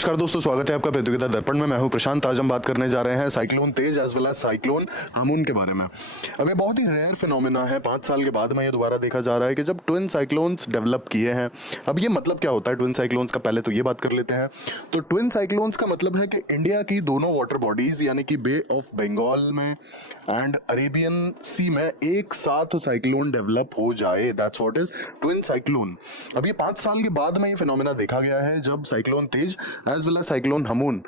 नमस्कार दोस्तों, स्वागत है आपका प्रतियोगिता दर्पण में। मैं हूं प्रशांत। आज हम बात करने जा रहे हैं साइक्लोन तेज एज वेल एज साइक्लोन हामुन के बारे में। अब ये बहुत ही रेयर फिनोमेना है। 5 साल के बाद में ये दोबारा देखा जा रहा है कि जब ट्विन साइक्लोन्स डेवलप किए हैं। अब ये मतलब क्या होता है ट्विन साइक्लोन्स का, पहले तो ये बात कर लेते हैं। तो ट्विन साइक्लोन्स का मतलब है कि इंडिया की दोनों वाटर बॉडीज यानी कि बे ऑफ बंगाल में एंड अरेबियन सी में एक साथ साइक्लोन डेवलप हो जाए। That's what is twin cyclone. अब ये 5 साल के बाद में ये फिनोमेना देखा गया है जब साइक्लोन तेज as well as cyclone Hamoon,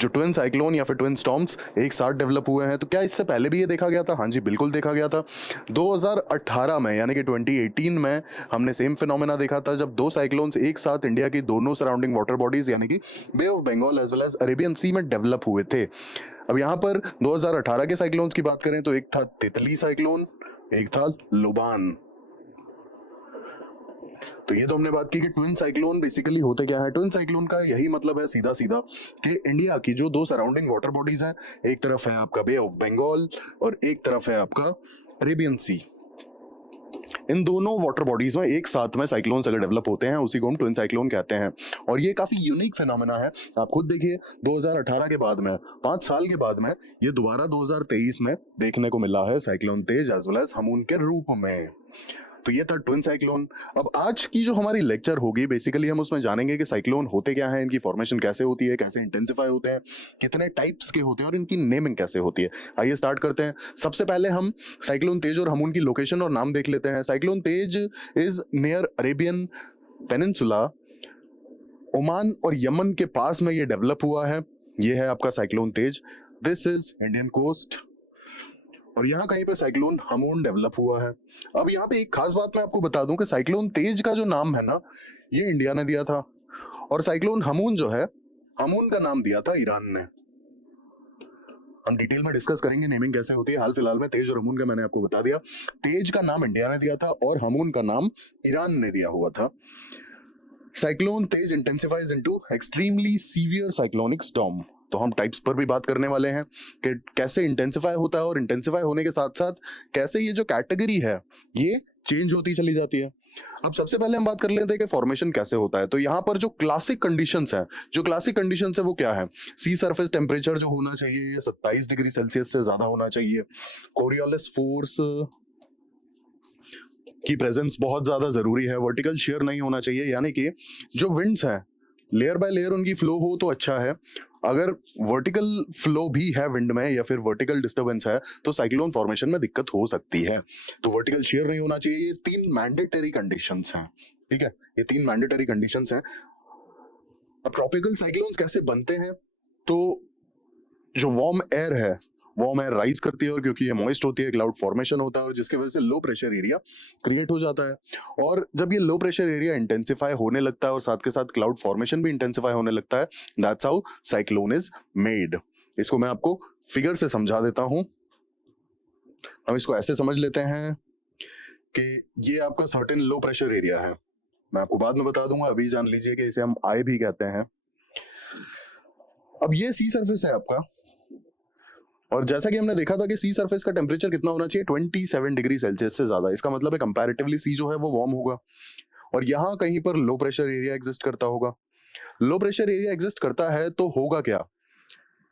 जो ट्विन साइक्लोन या फिर ट्विन स्टॉर्म्स एक साथ डेवलप हुए हैं। तो क्या इससे पहले भी ये देखा गया था? हाँ जी, बिल्कुल देखा गया था। 2018 में यानी कि 2018 में हमने सेम फिनोमेना देखा था जब दो साइक्लोन्स एक साथ इंडिया की दोनों सराउंडिंग वाटर बॉडीज यानी कि Bay of Bengal as well as Arabian Sea में डेवलप हुए थे। अब यहाँ पर 2018 के साइक्लोन्स की बात करें तो एक था तितली साइक्लोन, एक था लुबान। तो ये तो हमने बात की कि ट्विन साइक्लोन बेसिकली होते क्या है। ट्विन साइक्लोन का यही मतलब है सीधा सीधा कि इंडिया की जो दो सराउंडिंग वाटर बॉडीज हैं, एक तरफ है आपका बे ऑफ बंगाल और एक तरफ है आपका अरेबियन सी। इन दोनों वाटर बॉडीज में एक साथ में साइक्लोन्स अगर डेवलप होते हैं उसी को हम ट्विन साइक्लोन कहते हैं। और ये काफी यूनिक फिनोमेना है। आप खुद देखिए 2018 के बाद में 5 साल के बाद में ये दोबारा 2023 में देखने को मिला है साइक्लोन तेज एज वेल एज हमून के रूप में। तो ये था ट्विन साइक्लोन। अब आज की जो हमारी लेक्चर होगी बेसिकली हम उसमें जानेंगे कि साइक्लोन होते क्या हैं, इनकी फॉर्मेशन कैसे होती है, कैसे इंटेंसिफाई होते हैं, कितने टाइप्स के होते हैं और इनकी नेमिंग कैसे होती है। आइए स्टार्ट करते हैं। सबसे पहले हम साइक्लोन तेज और हमून की लोकेशन और नाम देख लेते हैं। Cyclone Tej is near Arabian peninsula, Oman और यमन के पास में ये डेवलप हुआ है। ये है आपका साइक्लोन तेज। दिस इज इंडियन कोस्ट और यहाँ कहीं पे साइक्लोन हमून डेवलप हुआ है। अब यहाँ पे एक खास बात मैं आपको बता दूं कि साइक्लोन तेज का जो नाम है ना, ये इंडिया ने दिया था और साइक्लोन हमून जो है, हमून का नाम दिया था ईरान ने। हम डिटेल में डिस्कस करेंगे नेमिंग कैसे होती है। हाल फिलहाल में तेज और हमून का मैंने आपको बता दिया। तेज का नाम इंडिया ने दिया था और हमून का नाम ईरान ने दिया हुआ था। साइक्लोन तेज intensifies into extremely severe cyclonic storm. तो हम टाइप्स पर भी बात करने वाले हैं कि कैसे इंटेंसिफाई होता है और इंटेंसिफाई होने के साथ साथ कैसे ये जो कैटेगरी है ये चेंज होती चली जाती है। अब सबसे पहले हम बात कर लेते हैं कि फॉर्मेशन कैसे होता है। तो यहाँ पर जो क्लासिक कंडीशंस है वो क्या है? सी सरफेस टेम्परेचर जो होना चाहिए ये 27 डिग्री सेल्सियस से ज्यादा होना चाहिए। कोरियोलिस फोर्स की प्रेजेंस बहुत ज्यादा जरूरी है। वर्टिकल शेयर नहीं होना चाहिए, यानी कि जो विंड्स हैं लेयर बाय लेयर उनकी फ्लो हो तो अच्छा है। अगर वर्टिकल फ्लो भी है विंड में या फिर वर्टिकल डिस्टरबेंस है तो साइक्लोन फॉर्मेशन में दिक्कत हो सकती है। तो वर्टिकल शेयर नहीं होना चाहिए। ये 3 मैंडेटरी कंडीशंस हैं। ठीक है, ये 3 मैंडेटरी कंडीशंस हैं। अब ट्रॉपिकल साइक्लोन्स कैसे बनते हैं? तो जो वार्म एयर राइज करती है और क्योंकि ये मॉइस्ट होती है क्लाउड फॉर्मेशन होता है और जिसकी वजह से लो प्रेशर एरिया क्रिएट हो जाता है। और जब ये लो प्रेशर एरिया इंटेंसिफाई होने लगता है और साथ के साथ क्लाउड फॉर्मेशन भी इंटेंसिफाई होने लगता है, that's how cyclone is made. इसको मैं आपको फिगर से समझा देता हूं। हम इसको ऐसे समझ लेते हैं कि ये आपका सर्टेन लो प्रेशर एरिया है। मैं आपको बाद में बता दूंगा, अभी जान लीजिए कि इसे हम आई भी कहते हैं। अब ये सी सरफेस है आपका और जैसा कि हमने देखा था कि सी सरफेस का टेम्परेचर कितना होना चाहिए, 27 डिग्री सेल्सियस से ज्यादा। इसका मतलब है कंपैरेटिवली सी जो है वो वार्म होगा और यहाँ कहीं पर लो प्रेशर एरिया एग्जिस्ट करता होगा। लो प्रेशर एरिया एग्जिस्ट करता है तो होगा क्या?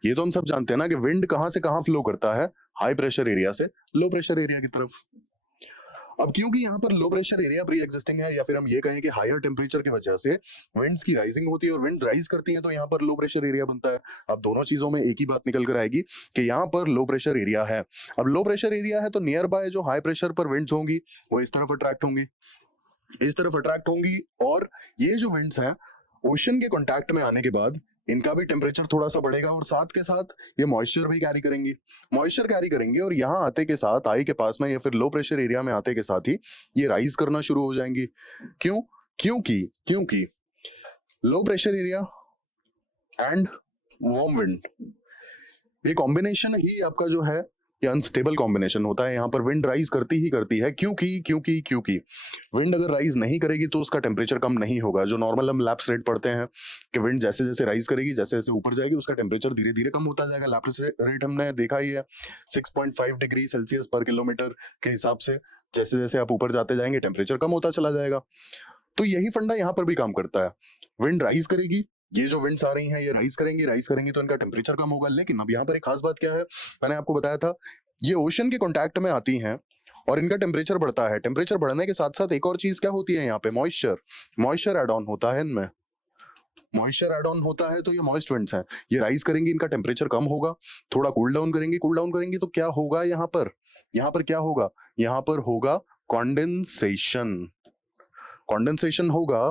ये तो हम सब जानते हैं ना कि विंड कहां से कहां फ्लो करता है, हाई प्रेशर एरिया से लो प्रेशर एरिया की तरफ। अब क्योंकि यहाँ पर low pressure area pre existing है या फिर हम ये कहें कि हायर टेम्परेचर की वजह से विंड्स की राइजिंग होती है और विंड्स राइज करती हैं तो यहाँ पर लो प्रेशर एरिया बनता है। अब दोनों चीजों में एक ही बात निकल कर आएगी कि यहाँ पर लो प्रेशर एरिया है। अब लो प्रेशर एरिया है तो नियर बाय जो हाई प्रेशर पर विंड्स होंगी वो इस तरफ अट्रैक्ट होंगी, इस तरफ अट्रैक्ट होंगी। और ये जो विंड्स हैं ओशन के कॉन्टैक्ट में आने के बाद इनका भी टेम्परेचर थोड़ा सा बढ़ेगा और साथ के साथ ये मॉइस्चर भी कैरी करेंगी और यहाँ आते के साथ आई के पास में या फिर लो प्रेशर एरिया में आते के साथ ही ये राइज करना शुरू हो जाएंगी। क्यों? क्योंकि low pressure area and warm wind, ये कॉम्बिनेशन ही आपका जो है ये अनस्टेबल कॉम्बिनेशन होता है। यहाँ पर विंड राइज करती ही करती है क्योंकि विंड अगर राइज नहीं करेगी तो उसका टेम्परेचर कम नहीं होगा। जो नॉर्मल हम लैप्स रेट पढ़ते हैं कि विंड जैसे जैसे राइज करेगी जैसे जैसे ऊपर जाएगी उसका टेम्परेचर धीरे धीरे कम होता जाएगा। लैप्स रेट हमने देखा ही है 6.5 डिग्री सेल्सियस पर किलोमीटर के हिसाब से। जैसे जैसे आप ऊपर जाते जाएंगे टेम्परेचर कम होता चला जाएगा। तो यही फंडा यहाँ पर भी काम करता है। विंड राइज करेगी ये जो विंड्स आ रही हैं ये राइज करेंगी तो इनका टेम्परेचर कम होगा। लेकिन अब यहाँ पर एक खास बात क्या है, मैंने आपको बताया था ये ओशन के कांटेक्ट में आती हैं और इनका टेम्परेचर बढ़ता है। टेम्परेचर बढ़ने के साथ साथ एक और चीज क्या होती है यहाँ पे, मॉइस्चर एड ऑन होता है इनमें, मॉइस्चर एड ऑन होता है। तो ये मॉइस्ट विंड्स हैं, ये राइज करेंगी, इनका टेम्परेचर कम होगा, थोड़ा कूल डाउन करेंगी तो क्या होगा यहाँ पर, क्या होगा, यहाँ पर होगा कॉन्डेंसेशन होगा।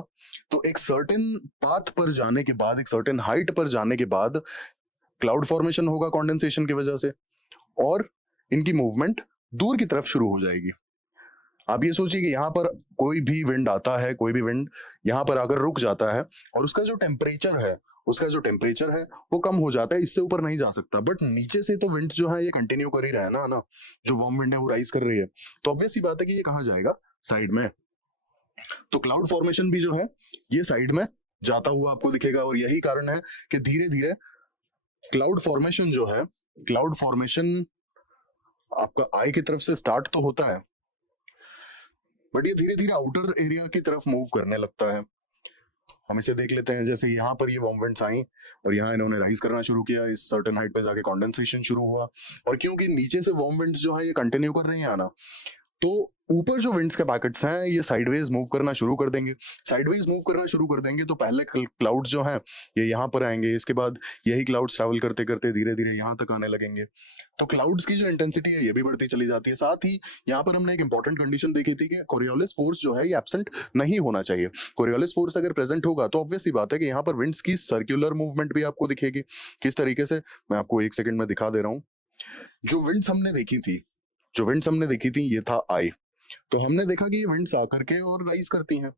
तो एक सर्टेन पाथ पर जाने के बाद, एक सर्टेन हाइट पर जाने के बाद क्लाउड फॉर्मेशन होगा कॉन्डेंसेशन की वजह से, और इनकी मूवमेंट दूर की तरफ शुरू हो जाएगी। आप ये सोचिए कि यहाँ पर कोई भी विंड आता है, कोई भी विंड यहाँ पर आकर रुक जाता है और उसका जो टेम्परेचर है वो कम हो जाता है, इससे ऊपर नहीं जा सकता। बट नीचे से तो विंड जो है ये कंटिन्यू कर ही रहा है ना, जो वार्म विंड है वो राइज कर रही है, तो ऑब्वियस सी बात है कि ये कहाँ जाएगा, साइड में। तो क्लाउड फॉर्मेशन भी जो है ये साइड में जाता हुआ आपको दिखेगा, और यही कारण है कि धीरे धीरे क्लाउड फॉर्मेशन आपका आई की तरफ से स्टार्ट तो होता है, बट ये धीरे धीरे आउटर एरिया की तरफ मूव करने लगता है। हम इसे देख लेते हैं, जैसे यहाँ पर ये वार्म विंड्स आई और यहाँ इन्होंने राइज करना शुरू किया, इस सर्टेन हाइट पे जाके कंडेंसेशन शुरू हुआ, और क्योंकि नीचे से वार्म विंड्स जो है ये कंटिन्यू कर रही हैं आना, तो ऊपर जो विंड्स के पैकेट्स हैं ये साइडवेज मूव करना शुरू कर देंगे। तो पहले क्लाउड्स जो हैं ये यहाँ पर आएंगे, इसके बाद यही क्लाउड्स ट्रैवल करते करते धीरे धीरे यहाँ तक आने लगेंगे। तो क्लाउड्स की जो इंटेंसिटी है ये भी बढ़ती चली जाती है। साथ ही यहाँ पर हमने एक इंपॉर्टेंट कंडीशन देखी थी कि कोरियोलिस फोर्स जो है ये एब्सेंट नहीं होना चाहिए। कोरियोलिस फोर्स अगर प्रेजेंट होगा तो ऑब्वियस सी बात है कि यहाँ पर विंड्स की सर्कुलर मूवमेंट भी आपको दिखेगी। किस तरीके से, मैं आपको एक सेकंड में दिखा दे रहा हूँ। जो विंड्स हमने देखी थी ये था आई, तो हमने देखा कि ये विंड्स आकर के और राइज करती हैं,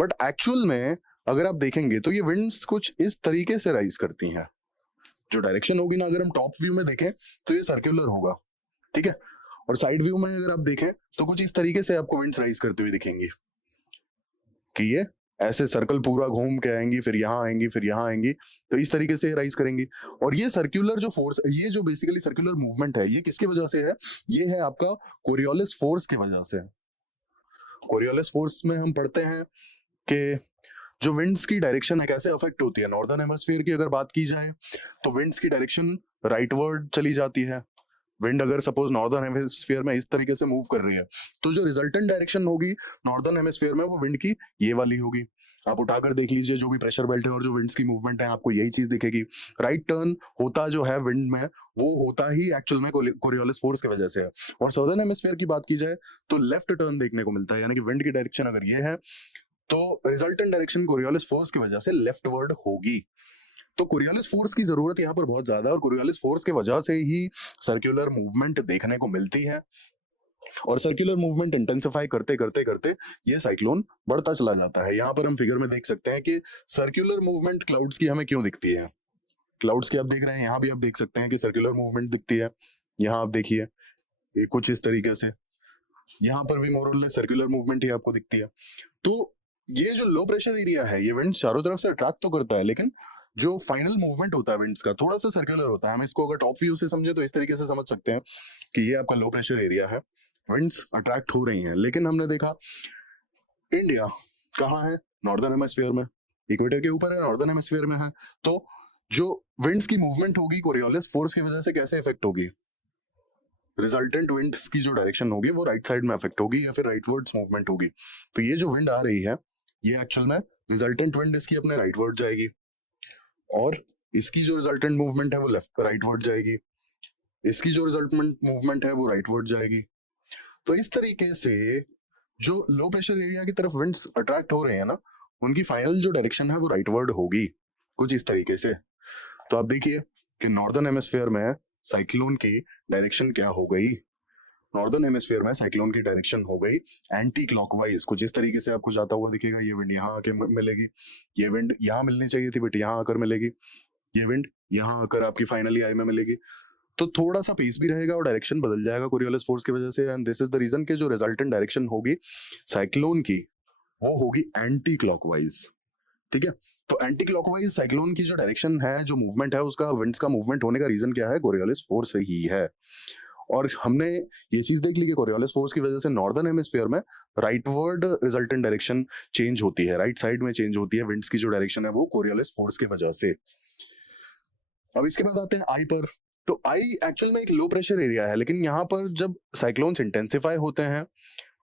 बट एक्चुअल में अगर आप देखेंगे तो ये विंड्स कुछ इस तरीके से राइज करती हैं। जो डायरेक्शन होगी ना, अगर हम टॉप व्यू में देखें तो ये सर्कुलर होगा, ठीक है, और साइड व्यू में अगर आप देखें तो कुछ इस तरीके से आपको विंड्स राइज करती हुई दिखेंगी कि ये ऐसे सर्कल पूरा घूम के आएंगी, फिर यहाँ आएंगी, तो इस तरीके से राइज करेंगी। और ये सर्कुलर जो फोर्स, ये जो बेसिकली सर्कुलर मूवमेंट है ये किसकी वजह से है, ये है आपका कोरियोलिस फोर्स की वजह से। कोरियोलिस फोर्स में हम पढ़ते हैं कि जो विंड्स की डायरेक्शन है कैसे अफेक्ट होती है। नॉर्दर्न हेमिस्फीयर की अगर बात की जाए तो विंड्स की डायरेक्शन राइटवर्ड चली जाती है। विंड अगर सपोज नॉर्दर्न हेमिस्फीयर में इस तरीके से मूव कर रही है तो जो रिजल्टेंट डायरेक्शन होगी नॉर्दर्न हेमिस्फीयर में वो विंड की ये वाली होगी। आप उठाकर देख लीजिए जो भी प्रेशर बेल्ट है और जो विंड्स की मूवमेंट है आपको यही चीज दिखेगी। राइट टर्न होता जो है विंड में वो होता ही एक्चुअल में कोरियोलिस फोर्स की वजह से है। और सदर्न हेमिस्फीयर की बात की जाए तो लेफ्ट टर्न देखने को मिलता है, यानी कि विंड की डायरेक्शन अगर ये है तो रिजल्टेंट डायरेक्शन कोरियोलिस फोर्स की वजह से लेफ्टवर्ड होगी। तो कोरियोलिस फोर्स की जरूरत यहाँ पर बहुत ज्यादा है और कोरियोलिस फोर्स की वजह से ही सर्कुलर मूवमेंट देखने को मिलती है। और सर्कुलर मूवमेंट इंटेंसिफाई करते करते करते ये साइक्लोन बढ़ता चला जाता है। यहाँ पर हम फिगर में देख सकते हैं कि सर्कुलर मूवमेंट क्लाउड्स की हमें क्यों दिखती है। क्लाउड्स की आप देख रहे हैं, यहाँ भी आप देख सकते हैं कि सर्कुलर मूवमेंट दिखती है। यहाँ आप देखिए ये कुछ इस तरीके से, यहाँ पर भी मोर और लेस सर्कुलर मूवमेंट ही आपको दिखती है। तो ये जो लो प्रेशर एरिया है ये विंड्स चारों तरफ से अट्रैक्ट तो करता है, लेकिन जो फाइनल मूवमेंट होता है विंड्स का थोड़ा सा सर्कुलर होता है। हम इसको अगर टॉप व्यू से समझे तो इस तरीके से समझ सकते हैं कि ये आपका लो प्रेशर एरिया है, विंड्स अट्रैक्ट हो रही हैं। लेकिन हमने देखा इंडिया कहाँ है, नॉर्दर्न हेमिस्फीयर में, इक्वेटर के ऊपर है, नॉर्दर्न हेमिस्फीयर में है। तो जो विंड्स की मूवमेंट होगी कोरियोलिस फोर्स की वजह से कैसे इफेक्ट होगी, रिजल्टेंट विंड्स की जो डायरेक्शन होगी वो राइट साइड में अफेक्ट होगी या फिर राइटवर्ड्स मूवमेंट होगी। तो ये जो विंड आ रही है ये एक्चुअल में रिजल्टेंट विंड इसकी अपने राइटवर्ड जाएगी और इसकी जो रिजल्टेंट मूवमेंट है वो लेफ्ट राइटवर्ड जाएगी, इसकी जो रिजल्टेंट मूवमेंट है वो राइटवर्ड जाएगी। तो इस तरीके से जो लो प्रेशर एरिया की तरफ विंड्स अट्रैक्ट हो रहे हैं ना, उनकी फाइनल जो डायरेक्शन है वो राइटवर्ड होगी कुछ इस तरीके से। तो आप देखिए कि नॉर्दर्न हेमिस्फीयर में साइक्लोन की डायरेक्शन क्या हो गई, नॉर्दर्न हेमिस्फीयर में साइक्लोन की डायरेक्शन हो गई एंटी क्लॉकवाइज। कुछ इस तरीके से आपको जाता हुआ दिखेगा। ये विंड यहाँ आके मिलेगी, ये विंड यहाँ मिलनी चाहिए थी बट यहाँ आकर मिलेगी, ये विंड यहाँ आकर आपकी फाइनली आई में मिलेगी। तो थोड़ा सा पेस भी रहेगा और डायरेक्शन बदल जाएगा कोरियोलिस फोर्स की वजह से। And this is the reason कि जो रिजल्टेंट डायरेक्शन होगी साइक्लोन की वो होगी एंटी क्लॉकवाइज, ठीक है। तो एंटी क्लॉकवाइज साइक्लोन की जो डायरेक्शन है, जो मूवमेंट है उसका, विंड्स का मूवमेंट होने का रीजन क्या है, कोरियोलिस फोर्स ही है। और हमने ये चीज देख ली कि कोरियोलिस फोर्स की वजह से नॉर्दर्न हेमिस्फीयर में राइटवर्ड रिजल्टेंट डायरेक्शन चेंज होती है, राइट साइड में चेंज होती है विंड्स की जो डायरेक्शन है वो कोरियोलिस फोर्स की वजह से। अब इसके बाद आते हैं आई पर। तो आई एक्चुअल में एक लो प्रेशर एरिया है, लेकिन यहाँ पर जब साइक्लोन्स इंटेंसिफाई होते हैं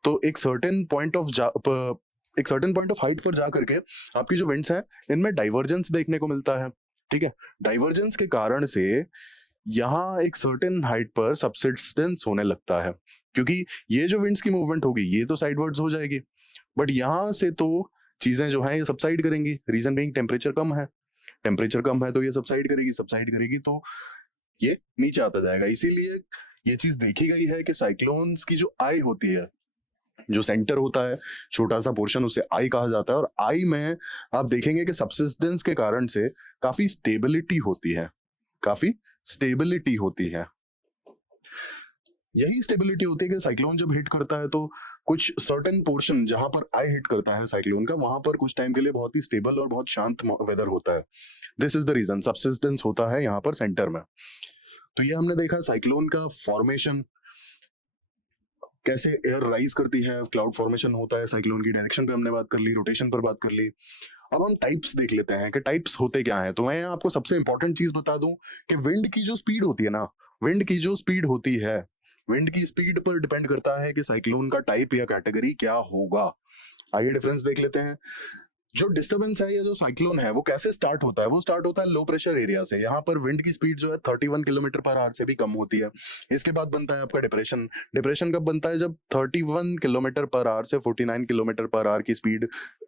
तो एक सर्टेन पॉइंट ऑफ हाइट पर जा करके आपकी जो विंड्स हैं इनमें डाइवर्जेंस देखने को मिलता है। ठीक है, डाइवर्जेंस के कारण से यहाँ एक सर्टेन हाइट पर सबसिस्टेंस होने लगता है, क्योंकि ये जो विंड्स की मूवमेंट होगी ये तो साइडवर्ड्स हो जाएगी, बट यहाँ से तो चीजें जो है ये सबसाइड करेंगी। रीजन बीइंग टेम्परेचर कम है, टेम्परेचर कम है तो ये सबसाइड करेगी तो ये नीचे आता जाएगा। इसीलिए ये चीज देखी गई है कि साइक्लोन्स की जो आई होती है, जो सेंटर होता है छोटा सा पोर्शन, उसे आई कहा जाता है, और आई में आप देखेंगे कि सबसिस्टेंस के कारण से काफी स्टेबिलिटी होती है। यही स्टेबिलिटी होती है कि साइक्लोन जब हिट करता है तो कुछ सर्टेन पोर्शन जहां पर आई हिट करता है साइक्लोन का, वहां पर कुछ टाइम के लिए बहुत ही स्टेबल और बहुत शांत वेदर होता है। This is the reason, subsistence होता है यहाँ पर सेंटर में। तो ये हमने देखा साइक्लोन का फॉर्मेशन, कैसे एयर राइज करती है, क्लाउड फॉर्मेशन होता है, साइक्लोन की डायरेक्शन पे हमने बात कर ली, रोटेशन पर बात कर ली। अब हम टाइप्स देख लेते हैं कि टाइप्स होते क्या हैं। तो मैं आपको सबसे इंपॉर्टेंट चीज बता दूं कि विंड की जो स्पीड होती है ना, विंड की स्पीड पर डिपेंड करता है कि साइक्लोन का टाइप या कैटेगरी क्या होगा। आइए डिफरेंस देख लेते हैं। जो डिस्टरबेंस है या जो साइक्लोन है वो कैसे स्टार्ट होता है, वो स्टार्ट होता है लो प्रेशर एरिया से। यहाँ पर विंड की स्पीड जो है 31 किलोमीटर पर आवर से भी कम होती है। इसके बाद बनता है आपका डिप्रेशन। डिप्रेशन कब बनता है, जब 31 किलोमीटर पर आवर से 49 किलोमीटर पर आवर की स्पीड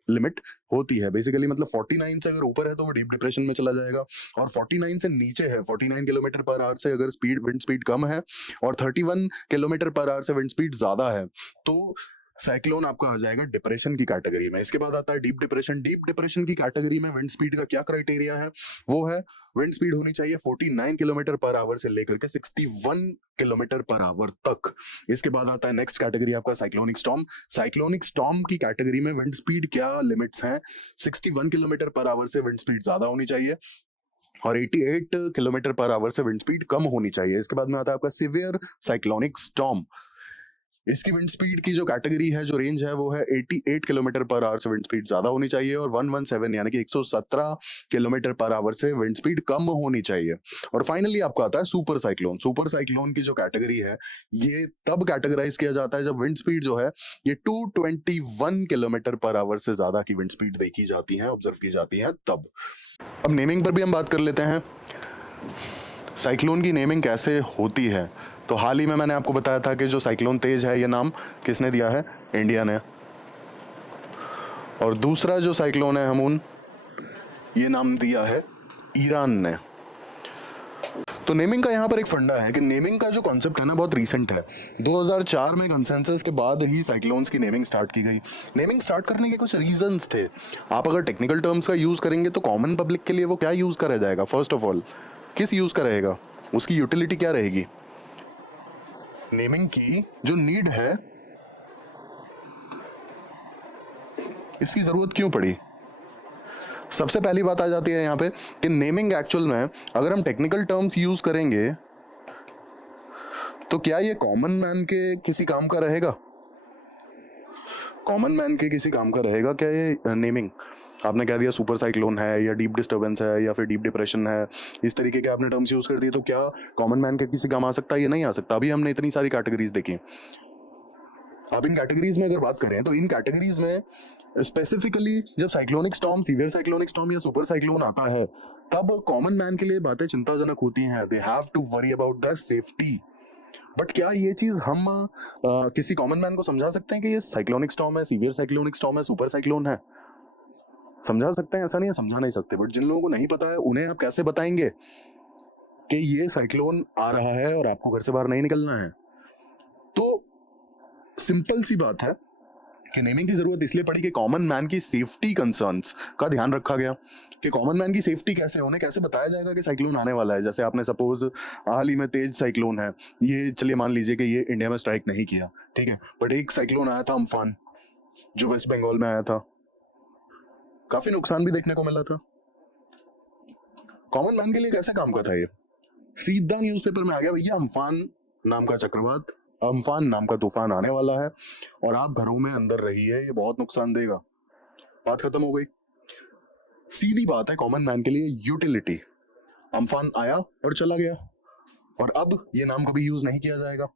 लिमिट होती है। बेसिकली मतलब 49 से अगर ऊपर है तो वो डीप डिप्रेशन में चला जाएगा, और 49 से नीचे है, 49 किलोमीटर पर आवर से अगर विंड स्पीड कम है और 31 किलोमीटर पर आवर से विंड स्पीड ज्यादा है तो साइक्लोन आपका आ जाएगा डिप्रेशन की कैटेगरी में। इसके बाद आता है डीप डिप्रेशन। डीप डिप्रेशन की कैटेगरी में विंड स्पीड का क्या क्राइटेरिया है, वो है विंड स्पीड होनी चाहिए 49 किलोमीटर पर आवर से लेकर के 61 किलोमीटर पर आवर तक। इसके बाद आता है नेक्स्ट कैटेगरी आपका साइक्लोनिक स्टॉर्म। साइक्लोनिक स्टॉर्म की कैटेगरी में विंड स्पीड क्या लिमिट्स हैं, 61 किलोमीटर पर आवर से विंड स्पीड ज्यादा होनी चाहिए और 88 किलोमीटर पर आवर से विंड स्पीड कम होनी चाहिए। इसके बाद में आता है आपका सिवियर साइक्लोनिक स्टॉर्म। इसकी विंड स्पीड की जो कैटेगरी है, जो रेंज है, वो है 88 किलोमीटर पर आवर से विंड स्पीड ज्यादा होनी चाहिए और 117 यानी कि 117 किलोमीटर पर आवर से विंड स्पीड कम होनी चाहिए। और फाइनली आपका आता है सुपर साइक्लोन। सुपर साइक्लोन की जो कैटेगरी है ये तब कैटेगराइज किया जाता है जब विंड स्पीड जो है ये 221 किलोमीटर पर आवर से ज्यादा की विंड स्पीड देखी जाती है, ऑब्जर्व की जाती है तब। अब नेमिंग पर भी हम बात कर लेते हैं, साइक्लोन की नेमिंग कैसे होती है। तो हाल ही में मैंने आपको बताया था कि जो साइक्लोन तेज है ये नाम किसने दिया है, इंडिया ने। और दूसरा जो साइक्लोन है हमून, ये नाम दिया है ईरान ने। तो नेमिंग का यहाँ पर एक फंडा है कि नेमिंग का जो कॉन्सेप्ट है ना बहुत रीसेंट है। 2004 में कंसेंसस के बाद ही साइक्लोन्स की नेमिंग स्टार्ट की गई। नेमिंग स्टार्ट करने के कुछ रीजंस थे। आप अगर टेक्निकल टर्म्स का यूज करेंगे तो कॉमन पब्लिक के लिए वो क्या यूज करा जाएगा, फर्स्ट ऑफ ऑल किस यूज का रहेगा, उसकी यूटिलिटी क्या रहेगी। नेमिंग की जो नीड है, इसकी जरूरत क्यों पड़ी। सबसे पहली बात आ जाती है यहाँ पे कि नेमिंग एक्चुअल में अगर हम टेक्निकल टर्म्स यूज करेंगे तो क्या ये कॉमन मैन के किसी काम का रहेगा, कॉमन मैन के किसी काम का रहेगा क्या ये नेमिंग। आपने कह दिया सुपर साइक्लोन है या डीप डिस्टर्बेंस है या फिर डीप डिप्रेशन है, इस तरीके के आपने टर्म्स यूज कर दिए, तो क्या कॉमन मैन के किसी काम आ सकता है, ये नहीं आ सकता। अभी हमने इतनी सारी कैटेगरीज देखी। अब इन कैटेगरीज में अगर बात करें तो इन कैटेगरीज में स्पेसिफिकली जब cyclonic storm, severe cyclonic storm या सुपर साइक्लोन आता है तब कॉमन मैन के लिए बातें चिंताजनक होती हैं। They have to worry about the safety. But क्या ये चीज हम किसी कॉमन मैन को समझा सकते हैं कि ये साइक्लोनिक स्टॉर्म है, सीवियर साइक्लोनिक स्टॉर्म है, सुपर साइक्लोन है। समझा सकते हैं, ऐसा नहीं है समझा नहीं सकते, बट जिन लोगों को नहीं पता है उन्हें आप कैसे बताएंगे कि ये साइक्लोन आ रहा है और आपको घर से बाहर नहीं निकलना है। तो सिंपल सी बात है कि नेमिंग की जरूरत इसलिए पड़ी कि कॉमन मैन की सेफ्टी कंसर्न्स का ध्यान रखा गया कि कॉमन मैन की सेफ्टी कैसे, उन्हें कैसे बताया जाएगा कि साइक्लोन आने वाला है। जैसे आपने सपोज हाल ही में तेज साइक्लोन है, ये चलिए मान लीजिए कि ये इंडिया में स्ट्राइक नहीं किया, ठीक है, बट एक साइक्लोन आया था अम्फान जो वेस्ट बंगाल में आया था, काफी नुकसान भी देखने को मिला था। कॉमन मैन के लिए कैसे काम का था ये, सीधा न्यूज़पेपर में आ गया भैया अम्फान नाम का चक्रवात, अम्फान नाम का तूफान आने वाला है और आप घरों में अंदर रहिए, ये बहुत नुकसान देगा। बात खत्म हो गई। सीधी बात है कॉमन मैन के लिए, यूटिलिटी। अम्फान आया और चला गया और अब ये नाम कभी यूज नहीं किया जाएगा।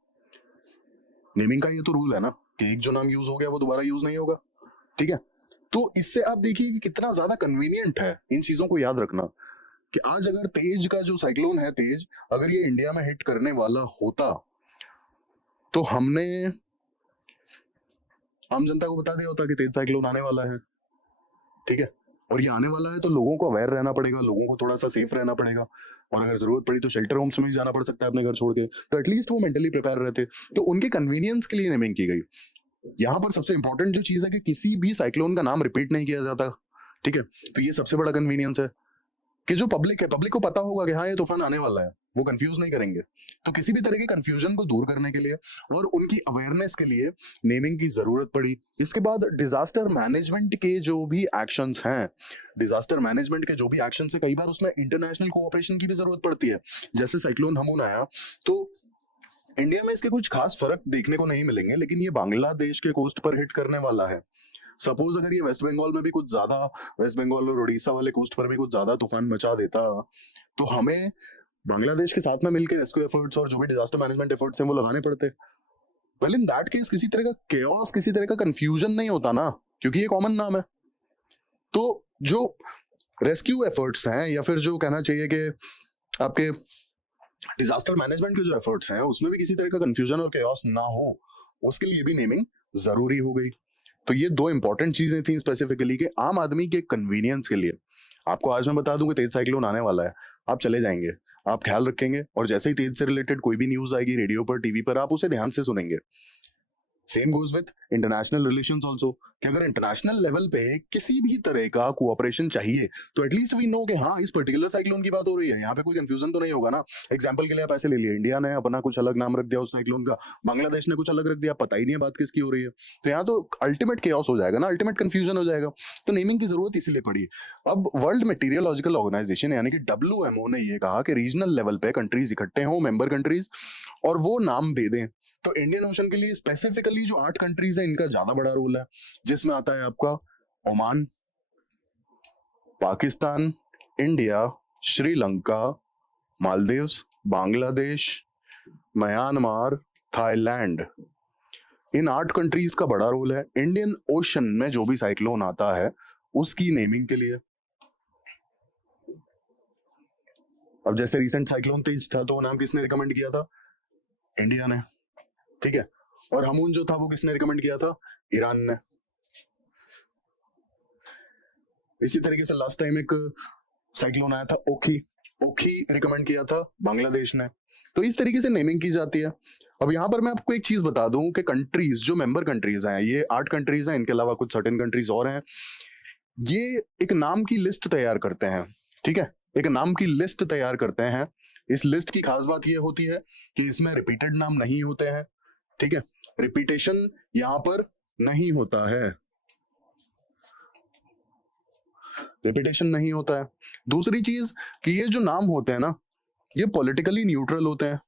नेमिंग का ये तो रूल है ना कि एक जो नाम यूज हो गया वो दोबारा यूज नहीं होगा, ठीक है। तो इससे आप देखिए कि कितना ज्यादा कन्वीनियंट है इन चीजों को याद रखना कि आज अगर तेज का जो साइक्लोन है, तेज अगर ये इंडिया में हिट करने वाला होता तो हमने आम जनता को बता दिया होता कि तेज साइक्लोन आने वाला है, ठीक है। और ये आने वाला है तो लोगों को अवेयर रहना पड़ेगा, लोगों को थोड़ा सा सेफ रहना पड़ेगा और अगर जरूरत पड़ी तो शेल्टर होम्स में भी जाना पड़ सकता है अपने घर छोड़ के, तो एटलीस्ट वो मेंटली प्रिपेयर रहते। तो उनके कन्वीनियंस के लिए नेमिंग की गई। यहाँ पर सबसे इंपॉर्टेंट जो चीज है कि किसी भी साइक्लोन का नाम रिपीट नहीं किया जाता, ठीक है। तो ये सबसे बड़ा कन्वीनियंस है कि जो पब्लिक है, पब्लिक को पता होगा कि हाँ ये तूफान आने वाला है, वो कंफ्यूज नहीं करेंगे। तो किसी भी तरह के कंफ्यूजन को दूर करने के लिए और उनकी अवेयरनेस के लिए नेमिंग की जरूरत पड़ी। इसके बाद डिजास्टर मैनेजमेंट के जो भी एक्शंस हैं, डिजास्टर मैनेजमेंट के जो भी एक्शंस है, कई बार उसमें इंटरनेशनल कोऑपरेशन की भी जरूरत पड़ती है। जैसे साइक्लोन हमून आया तो इंडिया में इसके कुछ खास फर्क देखने को नहीं मिलेंगे, लेकिन ये बांग्लादेश के कोस्ट पर हिट करने वाला है। सपोज अगर ये वेस्ट बंगाल में भी कुछ ज्यादा, वेस्ट बंगाल और उड़ीसा वाले कोस्ट पर भी कुछ ज्यादा तूफान मचा देता तो हमें बांग्लादेश के साथ में मिलकर रेस्क्यू एफर्ट्स और जो भी डिजास्टर मैनेजमेंट एफर्ट्स हैं वो लगाने पड़ते। वेल इन दैट केस किसी तरह का केओस, किसी तरह का कंफ्यूजन नहीं होता ना, क्योंकि ये कॉमन नाम है। तो जो रेस्क्यू एफर्ट्स हैं या फिर जो कहना चाहिए कि आपके डिजास्टर मैनेजमेंट के जो एफर्ट्स हैं उसमें भी किसी तरह का कंफ्यूजन और केओस ना हो, उसके लिए भी नेमिंग जरूरी हो गई। तो ये दो इंपॉर्टेंट चीजें थी स्पेसिफिकली कि आम आदमी के कन्वीनियंस के लिए। आपको आज मैं बता दूं कि तेज साइक्लोन आने वाला है, आप चले जाएंगे, आप ख्याल रखेंगे और जैसे ही तेज से रिलेटेड कोई भी न्यूज आएगी रेडियो पर, टीवी पर, आप उसे ध्यान से सुनेंगे। Same goes with international relations also कि अगर इंटरनेशनल लेवल पे किसी भी तरह का कोऑपरेशन चाहिए तो एटलीस्ट वी नो कि हाँ इस पर्टिकुलर साइक्लोन की बात हो रही है, यहाँ पे कोई कंफ्यूजन तो नहीं होगा ना। एग्जांपल के लिए आप ऐसे ले लिए, इंडिया ने अपना कुछ अलग नाम रख दिया उस साइक्लोन का, बांग्लादेश ने कुछ अलग रख दिया, पता ही नहीं है बात किसकी हो रही है, तो यहाँ तो अल्टीमेट केओस हो जाएगा ना, अल्टीमेट कंफ्यूजन हो जाएगा। तो नेमिंग की जरूरत इसीलिए पड़ी। अब वर्ल्ड मेटीरियोलॉजिकल ऑर्गेनाइजेशन यानी कि WMO ने ये कहा कि रीजनल लेवल पे कंट्रीज इकट्ठे हों, मेंबर कंट्रीज, और वो नाम दे दें। तो इंडियन ओशन के लिए स्पेसिफिकली जो 8 कंट्रीज है इनका ज्यादा बड़ा रोल है, जिसमें आता है आपका Oman, Pakistan, India, Sri Lanka, Maldives, Bangladesh, Myanmar, Thailand. इन 8 कंट्रीज का बड़ा रोल है इंडियन ओशन में जो भी साइक्लोन आता है उसकी नेमिंग के लिए। अब जैसे रिसेंट साइक्लोन तेज था तो नाम किसने रिकमेंड किया था? इंडिया ने, ठीक है। और हमून जो था वो किसने रिकमेंड किया था? ईरान ने। इसी तरीके से लास्ट टाइम एक साइक्लोन आया था ओखी, ओखी रिकमेंड किया था बांग्लादेश ने। तो इस तरीके से नेमिंग की जाती है। अब यहाँ पर मैं आपको एक चीज बता दूं कि कंट्रीज जो मेंबर कंट्रीज हैं, ये 8 कंट्रीज हैं, इनके अलावा कुछ सर्टेन कंट्रीज और हैं, ये एक नाम की लिस्ट तैयार करते हैं, ठीक है। एक नाम की लिस्ट तैयार करते हैं। इस लिस्ट की खास बात यह होती है कि इसमें रिपीटेड नाम नहीं होते हैं, ठीक है। रिपीटेशन यहां पर नहीं होता है, रिपीटेशन नहीं होता है। दूसरी चीज कि ये जो नाम होते हैं ना, ये पॉलिटिकली न्यूट्रल होते हैं,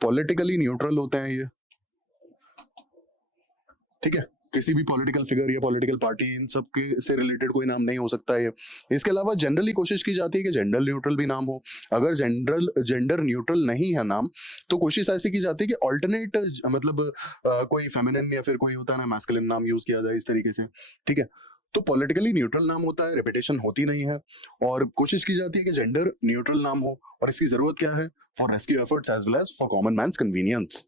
पॉलिटिकली न्यूट्रल होते हैं ये, ठीक है। किसी भी पॉलिटिकल फिगर या पॉलिटिकल पार्टी इन सब के से रिलेटेड कोई नाम नहीं हो सकता है। इसके अलावा जनरली कोशिश की जाती है कि जेंडर न्यूट्रल भी नाम हो। अगर जेंडर न्यूट्रल नहीं है नाम तो कोशिश ऐसी की जाती है कि ऑल्टरनेट, मतलब कोई फेमिनिन या फिर कोई होता है ना मैस्कुलिन नाम यूज किया जाए इस तरीके से, ठीक है। तो पॉलिटिकली न्यूट्रल नाम होता है, रेपिटेशन होती नहीं है और कोशिश की जाती है कि जेंडर न्यूट्रल नाम हो। और इसकी जरूरत क्या है? For rescue efforts as well as for common man's convenience.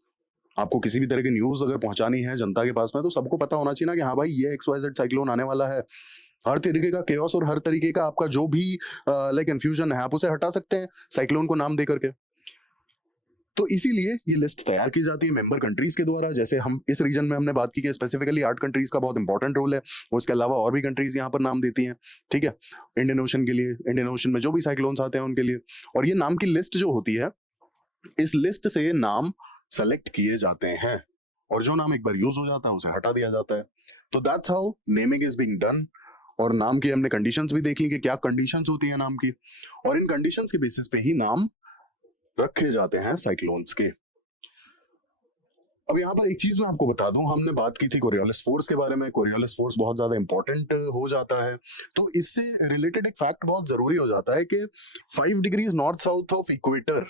आपको किसी भी तरह की न्यूज अगर पहुंचानी है जनता के पास में तो सबको पता होना चाहिए ना कि हाँ भाई ये XYZ साइक्लोन आने वाला है। हर तरीके का केओस और हर तरीके का आपका जो भी लाइक कंफ्यूजन है आप उसे हटा सकते हैं साइक्लोन को नाम दे करके। तो इसीलिए ये लिस्ट तैयार की जाती है मेंबर कंट्रीज के द्वारा। जैसे हम इस रीजन में हमने बात की कि स्पेसिफिकली 8 कंट्रीज का बहुत इंपॉर्टेंट रोल है, उसके अलावा और भी कंट्रीज यहाँ पर नाम देती हैं, ठीक है। इंडियन ओशन के लिए, इंडियन ओशन में जो भी साइक्लोन्स आते हैं उनके लिए। और ये नाम की लिस्ट जो होती है, इस लिस्ट से नाम सेलेक्ट किए जाते हैं और जो नाम एक बार यूज हो जाता है उसे हटा दिया जाता है। तो that's how naming is being done. और नाम की हमने कंडीशंस भी देख ली कि क्या कंडीशंस होती है नाम की, और इन कंडीशंस के बेसिस पे ही नाम रखे जाते हैं साइक्लोन्स के। अब यहाँ पर एक चीज मैं आपको बता दूं, हमने बात की थी कोरियोलिस फोर्स के बारे में। कोरियोलिस फोर्स बहुत ज्यादा इंपॉर्टेंट हो जाता है, तो इससे रिलेटेड एक फैक्ट बहुत जरूरी हो जाता है कि 5 degrees north south of equator,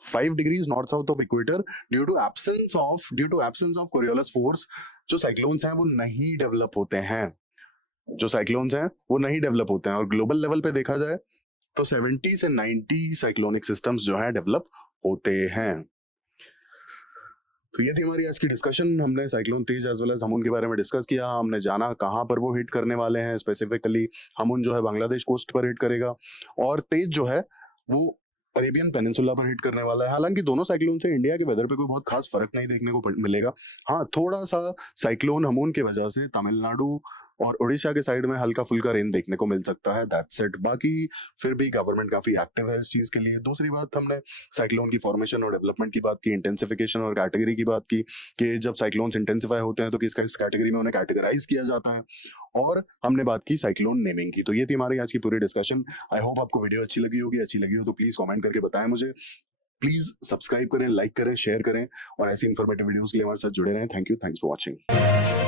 5 degrees north south of equator, due to absence of Coriolis force, जो साइक्लोन्स हैं वो नहीं डेवलप होते हैं, जो साइक्लोन्स हैं वो नहीं डेवलप होते हैं। और ग्लोबल लेवल पे देखा जाए तो 70 से 90 साइक्लोनिक सिस्टम्स जो हैं डेवलप होते हैं। तो ये थी हमारी आज की डिस्कशन। हमने साइक्लोन तेज एज वेल एज हमून के बारे में डिस्कस किया। हमने जाना कहाँ पर वो हिट करने वाले हैं। स्पेसिफिकली हमून जो है बांग्लादेश कोस्ट पर हिट करेगा, और तेज जो है वो अरेबियन पेनिनसुला पर हिट करने वाला है। हालांकि दोनों साइक्लोन से इंडिया के वेदर पे कोई बहुत खास फर्क नहीं देखने को मिलेगा। हाँ, थोड़ा सा साइक्लोन हमून की वजह से तमिलनाडु और उड़ीसा के साइड में हल्का फुल्का रेन देखने को मिल सकता है, दैट्स इट। बाकी फिर भी गवर्नमेंट काफी एक्टिव है इस चीज के लिए। दूसरी बात, हमने साइक्लोन की फॉर्मेशन और डेवलपमेंट की बात की, इंटेंसिफिकेशन और कैटेगरी की बात की कि जब साइक्लोन्स इंटेंसिफाई होते हैं तो किस कैटेगरी में उन्हें कैटेगराइज किया जाता है, और हमने बात की साइक्लोन नेमिंग की। तो ये थी हमारी आज की पूरी डिस्कशन। आई होप आपको वीडियो अच्छी लगी होगी। अच्छी लगी हो तो प्लीज कमेंट करके बताएं मुझे। प्लीज सब्सक्राइब करें, लाइक करें, शेयर करें, और ऐसी इंफॉर्मेटिव वीडियोस के लिए हमारे साथ जुड़े रहें। Thank you, thanks for watching.